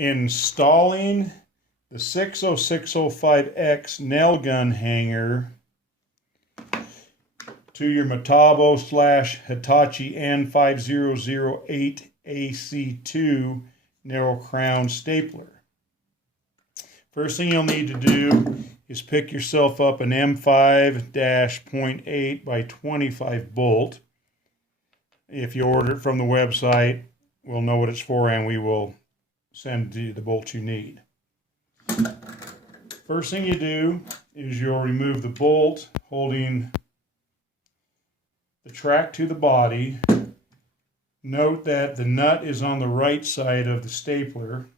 installing the 60605X Nailgun hanger to your Metabo / Hitachi N5008AC2 narrow crown stapler. First thing you'll need to do is pick yourself up an M5-.8 by 25 bolt. If you order it from the website, we'll know what it's for and we will send you the bolt you need. First thing you do is you'll remove the bolt holding the track to the body. Note that the nut is on the right side of the stapler.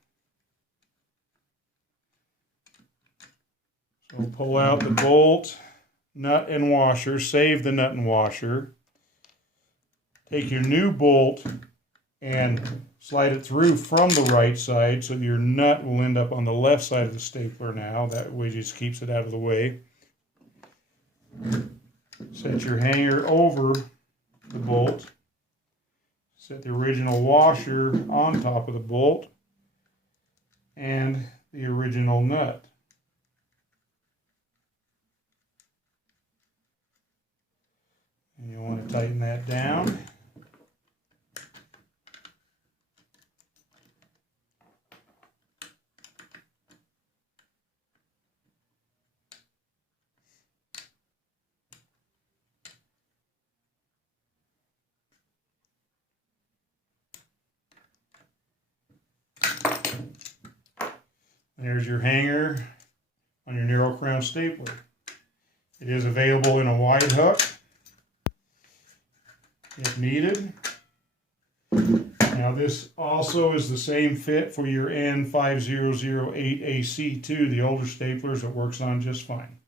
So pull out the bolt, nut and washer, save the nut and washer. Take your new bolt and slide it through from the right side so your nut will end up on the left side of the stapler now. That way it just keeps it out of the way. Set your hanger over the bolt. Set the original washer on top of the bolt and the original nut. And you want to tighten that down. There's your hanger on your narrow crown stapler. It is available in a wide hook if needed. Now this also is the same fit for your N5008AC2, the older staplers. It works on just fine.